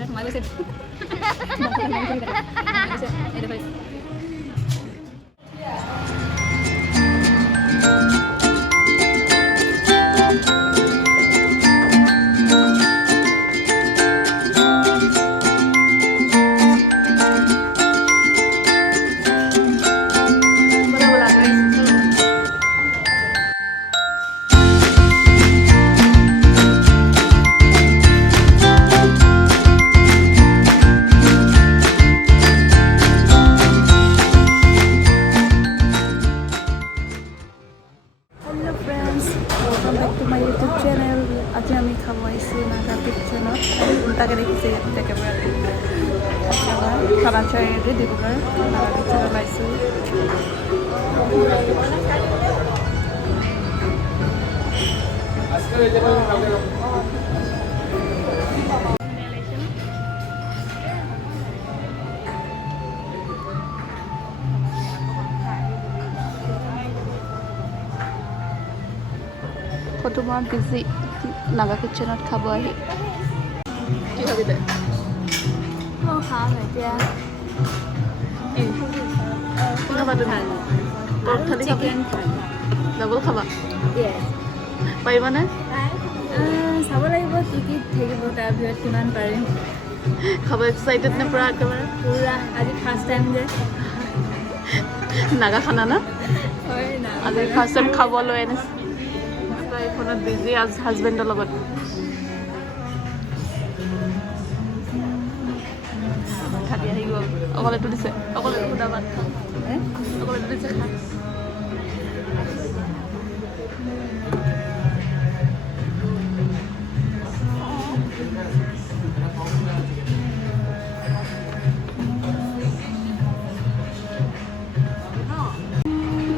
সোমাই গৈছে আজি আমি খাব আহিছোঁ নাগা কিটচেনত তাকে দেখিছে ইয়াত একেবাৰে কামাখ্যাৰে ডিব্ৰুগড় নাগা কিটচেনত পাইছোঁ ফটো মাৰ বিজি নাগা কিটচেনত খাব আহি কি খাবি তই মই খাম এতিয়া কি খাবা তুমি পৰ্ক থালি খাবি ডাবল খাবা পাৰিবানে চাব লাগিব কি কি থাকিব তাৰ ভিতৰত কিমান পাৰিম খাব এক্সাইটেড নে পুৰা একেবাৰে পুৰা আজি ফাৰ্ষ্ট টাইম যে নাগা খানা না হয় না আজি ফাৰ্ষ্ট টাইম খাবলৈ আনিছে ফোনত বিজি আজ হাজবেণ্ডৰ লগত খাবি আহি গ'ল অকলেতো দিছে অকলে সুদা ভাত অকলেতো দিছে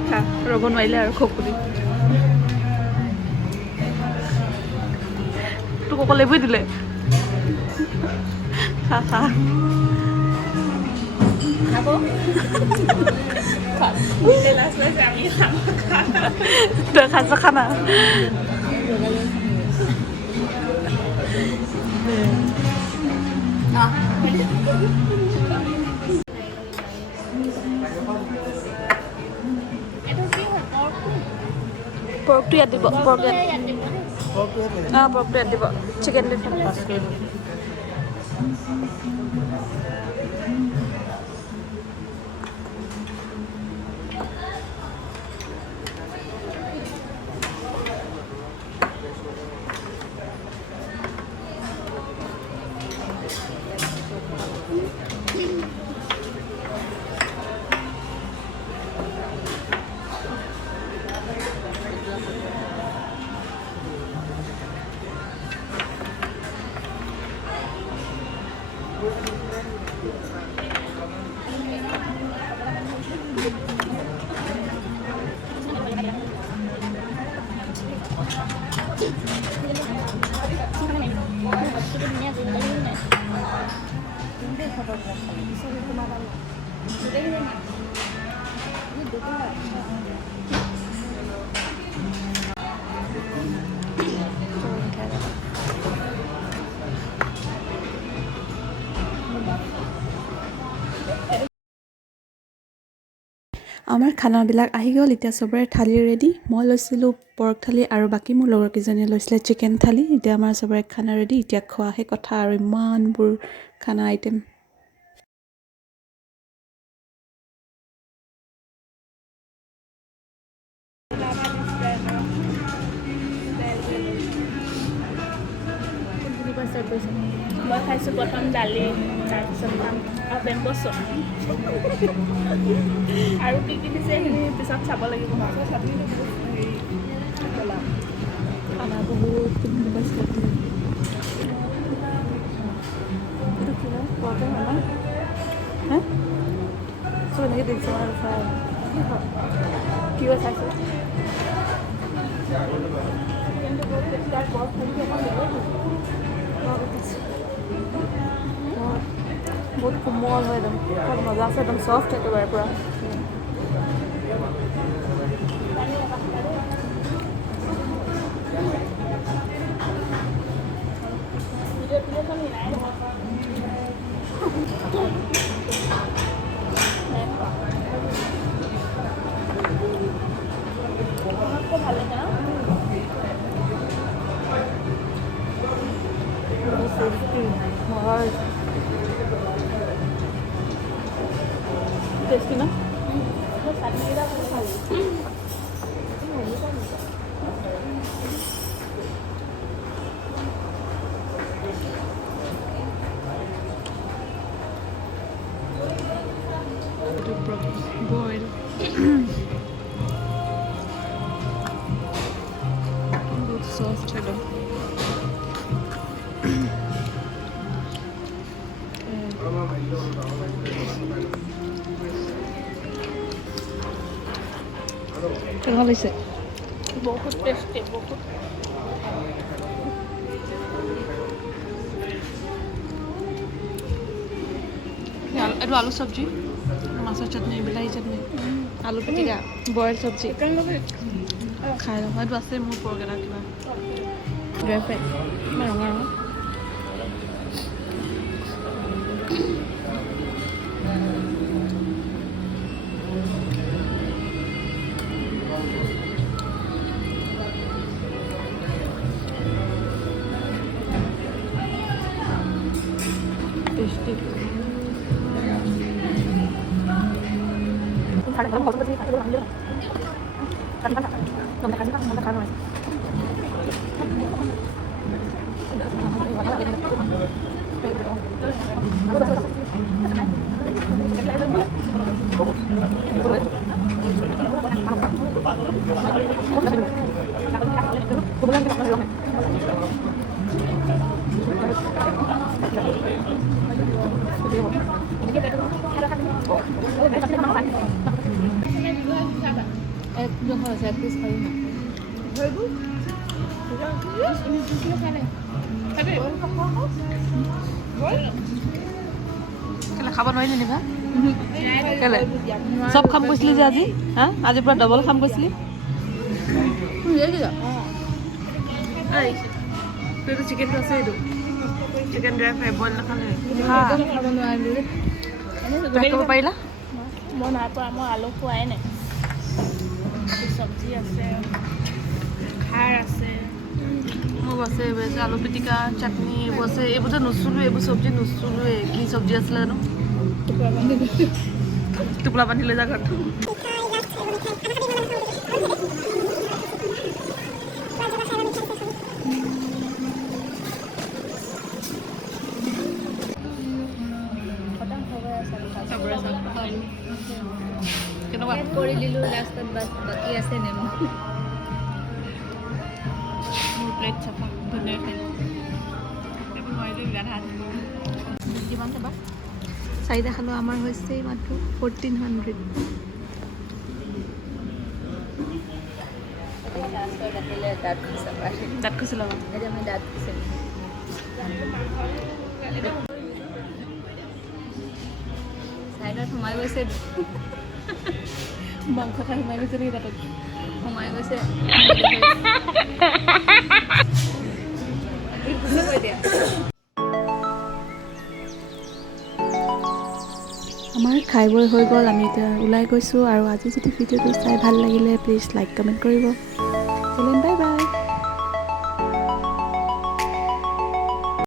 খা ৰ'ব নোৱাৰিলে আৰু খকুলি তোক অকলে বৈ দিলে খা খা তই খাইছ খানা পৰ্কটো ইয়াত দিব পৰ্ক ইয়াত পৰ্কটো ইয়াত দিব চিকেন আমাৰ খানাবিলাক আহি গ'ল এতিয়া চবৰে থালি ৰেডি মই লৈছিলোঁ পৰ্ক থালি আৰু বাকী মোৰ লগৰ কেইজনীয়ে লৈছিলে চিকেন থালি এতিয়া আমাৰ চবৰে খানা ৰেডি এতিয়া খোৱাহে কথা আৰু ইমানবোৰ খানা আইটেম মই খাইছোঁ প্ৰথম দালি তাৰপিছত খাম আৰু বেম্বো চুপ আৰু কি কি দিছে সেইখিনি পিছত চাব লাগিব মাছৰ চাটনিটো খানা বহুত পাইছোঁ এইটো কি হয় প্ৰব্লেম হয় ন হা চব এনেকৈ দিছে আৰু চাই কি হয় চাইছে বহুত কোমল হয় একদম বহুত মজা আছে একদম চফ্ট একেবাৰে পূৰা टेस्टी ना boil बहुत soft है কেনেকুৱা লাগিছে বহুত টেষ্টি বহুত এইটো আলু চব্জি মাছৰ চাটনি বিলাহী চাটনি আলু পিটিকা বইল চব্জি খাই লওঁ এইটো আছে মোৰ পৰকেটা কিবা ড্ৰাই ফ্ৰাই ৰঙা ৰঙা टेस्टी एक जो है से पीस खाई ना हेबु ini खाने खाबे কেলে খাব নোৱাৰি নিবা কেলে সব খাম কৈছিলি যে আজি হা আজি পুৰা ডবল খাম কৈছিলি এই তো চিকেন আছে এইটো চিকেন ড্ৰাই ফ্ৰাই বইল নাখালে খাব নোৱাৰিলি এনে খাব পাৰিলা মই নাই পৰা মই আলু খোৱাই নাই চব্জি আছে খাৰ আছে মোক আছে বেজ আলু পিটিকা চাটনি এইবোৰ আছে এইবোৰ যে নুচুলোৱে এইবোৰ চব্জি নুচুলোৱে কি চব্জি আছিলে জানো টুকুৰা বান্ধি লৈ যা ঘৰত কৰি দিলোঁ লাষ্টত বাকী আছে নেমু মোৰ প্লেট চাফা ধুনীয়াকৈ কিমান চাবা চাৰিটা খালোঁ আমাৰ হৈছে মাত্ৰ 1400 দাঁত খুচিলা দাঁত খুচিলোঁ চাইডত সোমাই গৈছে মাংস খাই সোমাই গৈছে নেকি দাঁতত সোমাই গৈছে আমাৰ খাই বৈ হৈ গ'ল আমি এতিয়া ওলাই গৈছোঁ আৰু আজি যদি ভিডিঅ'টো চাই ভাল লাগিলে প্লিজ লাইক কমেণ্ট কৰিব